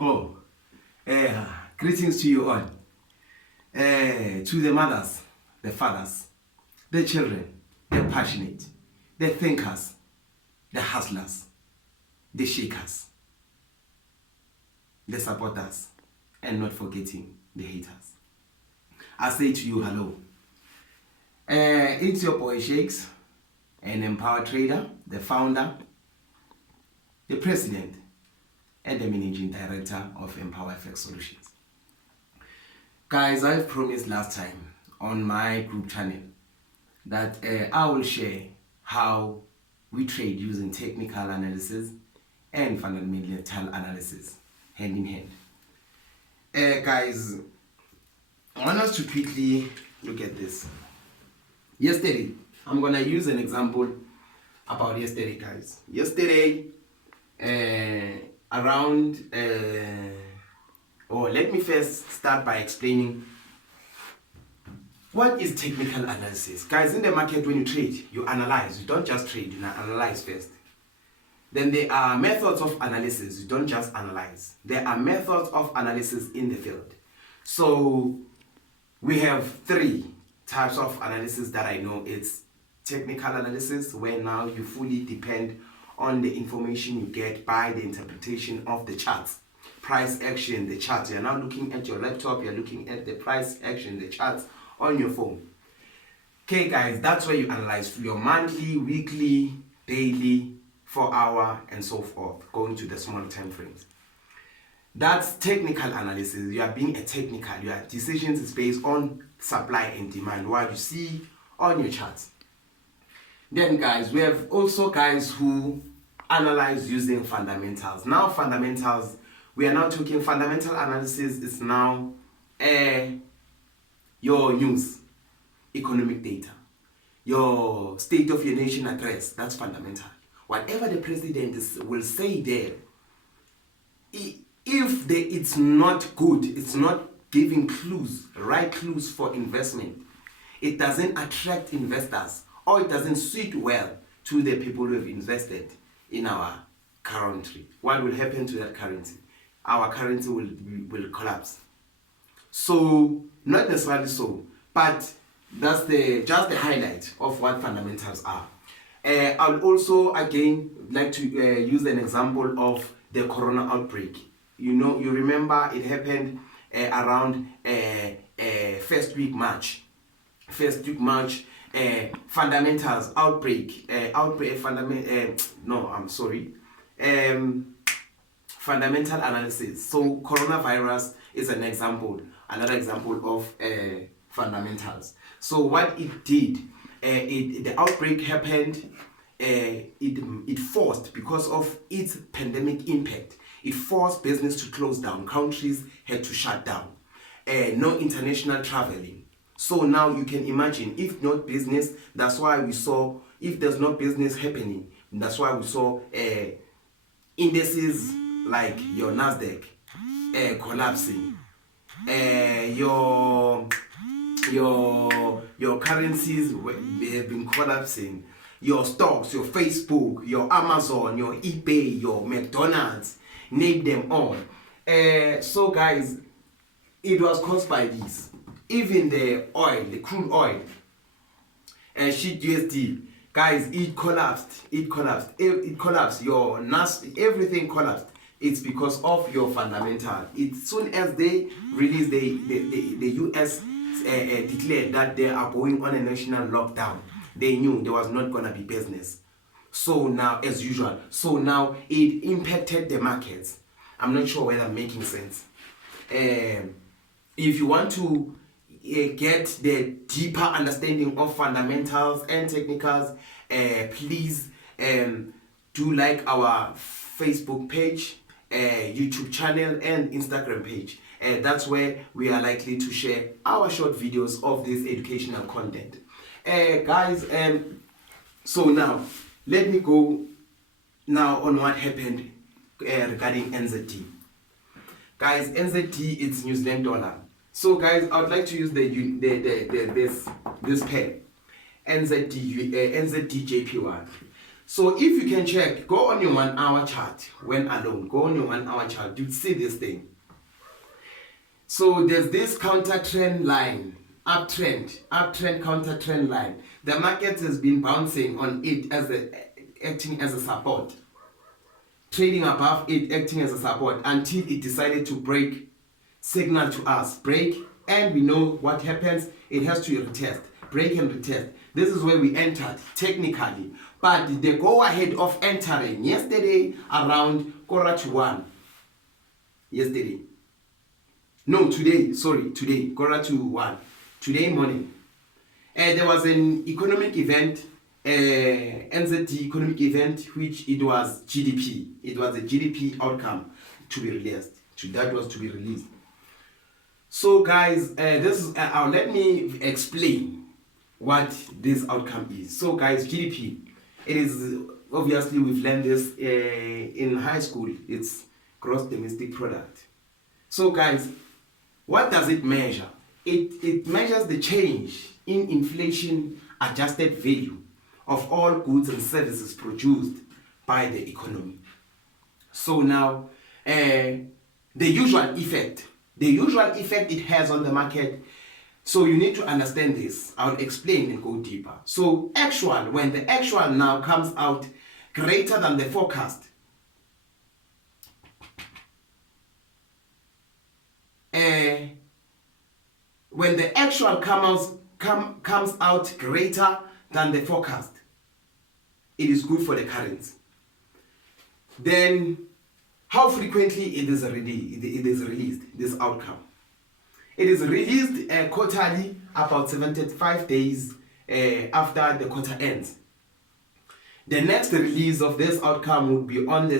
Oh, greetings to you all. To the mothers, the fathers, the children, the passionate, the thinkers, the hustlers, the shakers, the supporters, and not forgetting the haters. I say to you, hello. It's your boy Shakes, an empowered trader, the founder, the president, and the managing director of Mpowerfxsolutions. Guys, I've promised last time on my group channel that I will share how we trade using technical analysis and fundamental analysis hand in hand. Guys, I want us to quickly look at this. Yesterday, I'm gonna use an example about yesterday, guys. Yesterday, let me first start by explaining what is technical analysis. Guys, in the market, when you trade, you analyze. You don't just trade, you analyze first. Then there are methods of analysis. You don't just analyze. There are methods of analysis in the field. So we have three types of analysis that I know. It's technical analysis, where now you fully depend on the information you get by the interpretation of the charts. Price action, the charts. You're now looking at your laptop, you're looking at the price action, the charts on your phone. Okay, guys, that's where you analyze your monthly, weekly, daily, 4 hour, and so forth, going to the small time frames. That's technical analysis. You are being a technical. Your decisions is based on supply and demand, what you see on your charts. Then, guys, we have also guys who analyze using fundamentals. Now, fundamentals, we are now talking fundamental analysis is now your news, economic data, your state of your nation address. That's fundamental. Whatever the president will say there, if it's not good, it's not giving clues, right clues for investment, it doesn't attract investors, or it doesn't suit well to the people who have invested in our country. What will happen to that currency? Our currency will collapse. So, not necessarily so, but that's just the highlight of what fundamentals are. I would also, again, like to use an example of the corona outbreak. You remember it happened around first week March. Fundamentals fundamental analysis. So coronavirus is an example, another example of fundamentals. So what it did, the outbreak happened. It forced, because of its pandemic impact, it forced business to close down. Countries had to shut down. No international traveling. So now you can imagine, if not business, that's why we saw, if there's no business happening, that's why we saw indices like your NASDAQ collapsing, your currencies have been collapsing, your stocks, your Facebook, your Amazon, your eBay, your McDonald's, name them all. So guys, it was caused by this. Even the oil, the crude oil, shit USD, guys, it collapsed. Your NAS, everything collapsed. It's because of your fundamental. As soon as they released, the US declared that they are going on a national lockdown, they knew there was not gonna be business. So now, as usual, it impacted the markets. I'm not sure whether I'm making sense. If you want to get the deeper understanding of fundamentals and technicals, please do like our Facebook page, YouTube channel, and Instagram page. That's where we are likely to share our short videos of this educational content. Guys, so now let me go now on what happened regarding NZD. Guys, NZD, it's New Zealand dollar. So guys, I would like to use this pair, NZDJPY. So if you can check, go on your 1 hour chart when alone, go on your 1 hour chart, you'd see this thing. So there's this counter trend line, uptrend, counter trend line. The market has been bouncing on it as acting as a support, trading above it, acting as a support until it decided to break, signal to us, break, and we know what happens. It has to retest, break and retest. This is where we entered technically, but the go ahead of entering yesterday around 1:45. Yesterday. No, today, sorry, today, 1:45, today morning. There was an economic event, NZD economic event, which it was GDP. It was a GDP outcome to be released. That was to be released. So guys, this is, let me explain what this outcome is. So guys, GDP, it is, obviously we've learned this in high school. It's gross domestic product. So guys, what does it measure? It measures the change in inflation adjusted value of all goods and services produced by the economy. So now, the usual effect it has on the market. So you need to understand this. I'll explain and go deeper. So actual, when the actual now comes out greater than the forecast, when the actual comes out greater than the forecast, it is good for the currency. Then how frequently it is released, this outcome? It is released quarterly, about 75 days after the quarter ends. The next release of this outcome would be on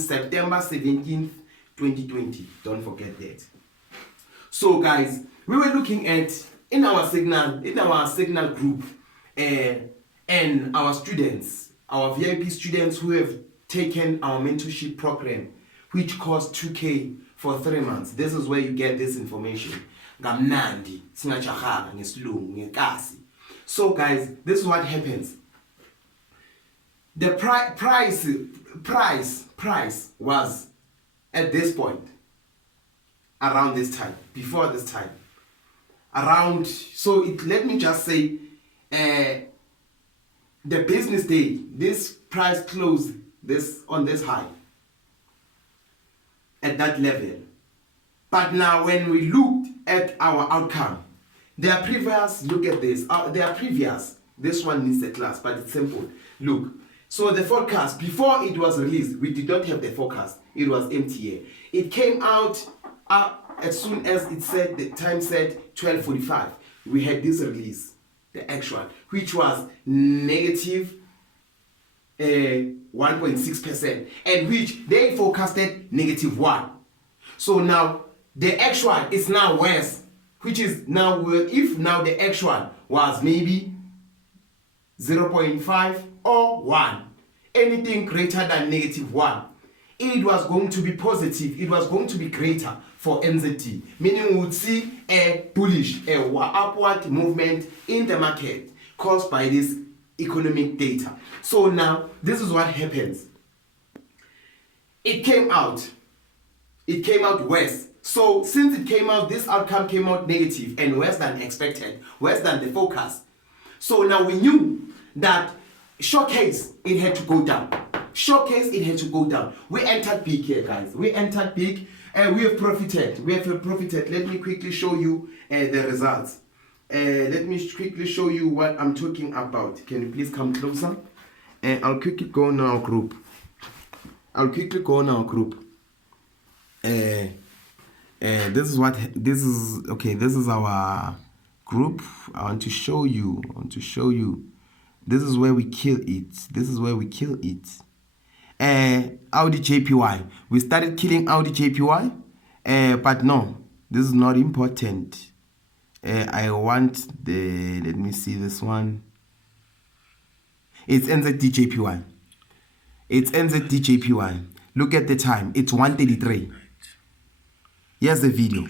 September 17th, 2020. Don't forget that. So guys, we were looking at in our signal group and our students, our VIP students who have taken our mentorship program, which costs 2K for 3 months. This is where you get this information. Gamnandi, singachahara, ngesilungu, ngekasi. So guys, this is what happens. The price was at this point, around this time, before this time, around, so let me just say, the business day, this price closed on this high, at that level. But now when we looked at our outcome, their previous, look at this, their previous, this one needs a class, but it's simple. Look, so the forecast, before it was released, we did not have the forecast, it was MTA. It came out as soon as it said, the time said 12:45, we had this release, the actual, which was negative 1.6%, and which they forecasted -1. So now the actual is now worse, which is now, if now the actual was maybe 0.5 or 1, anything greater than -1, it was going to be positive, it was going to be greater for NZD, meaning we would see a bullish, upward movement in the market caused by this economic data. So now this is what happens. It came out worse. So since it came out, this outcome came out negative and worse than expected, worse than the forecast. So now we knew that showcase, it had to go down. Showcase, it had to go down. We entered big here, guys. We entered big and we have profited. Let me quickly show you the results. Let me quickly show you what I'm talking about. Can you please come closer? I'll quickly go on our group. This is our group. I want to show you. This is where we kill it. Audi JPY. We started killing Audi JPY, but no, this is not important. I want let me see this one. It's NZDJPY. Look at the time. It's 1:33. Here's the video.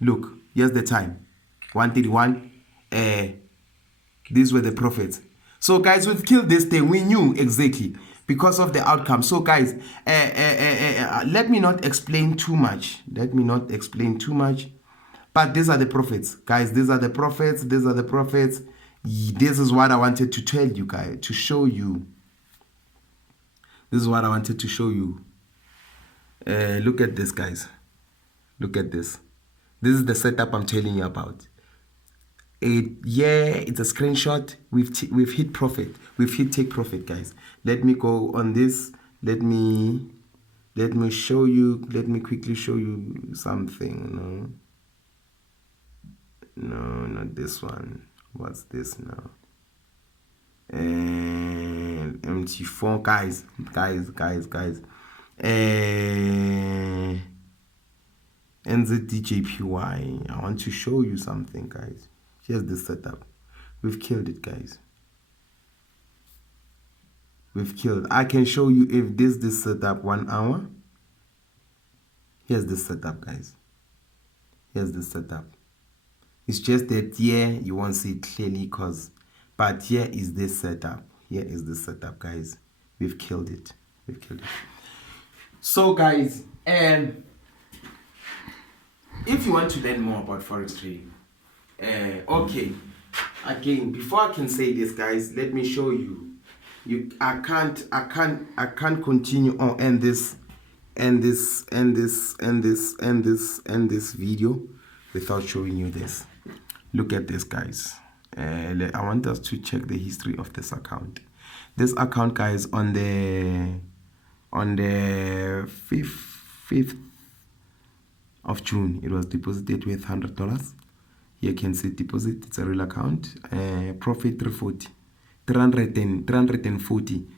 Look, here's the time. 1:31. These were the profits. So guys, we've killed this thing. We knew exactly because of the outcome. So guys, let me not explain too much. Let me not explain too much. But these are the prophets, guys. These are the prophets. These are the prophets. This is what I wanted to tell you guys, to show you. This is what I wanted to show you. Look at this, guys. Look at this. This is the setup I'm telling you about. It's a screenshot. We've hit profit. We've hit take profit, guys. Let me go on this. Let me show you. Let me quickly show you something. No, not this one. What's this now? MT4, guys. NZDJPY. I want to show you something, guys. Here's the setup. We've killed it, guys. We've killed. I can show you if this setup 1 hour. Here's the setup, guys. Here's the setup. It's just that you won't see it clearly but here is this setup. Here is the setup, guys. We've killed it. We've killed it. So guys, if you want to learn more about forex trading, okay, again, before I can say this, guys, let me show you. I can't continue on end this video without showing you this. Look at this, guys. I want us to check the history of this account. This account, guys, on the 5th of June, it was deposited with $100. Here you can see deposit. It's a real account. Profit 340,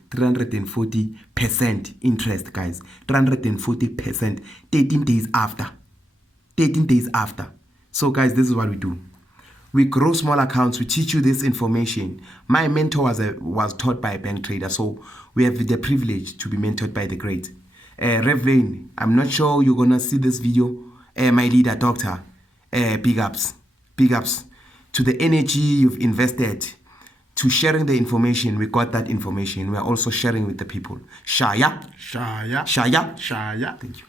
340% interest, guys. 340%. 13 days after. 13 days after. So guys, this is what we do. We grow small accounts. We teach you this information. My mentor was taught by a bank trader, so we have the privilege to be mentored by the great Rev Lane. I'm not sure you're gonna see this video. My leader, doctor. Big ups to the energy you've invested, to sharing the information. We got that information. We are also sharing with the people. Shaya. Thank you.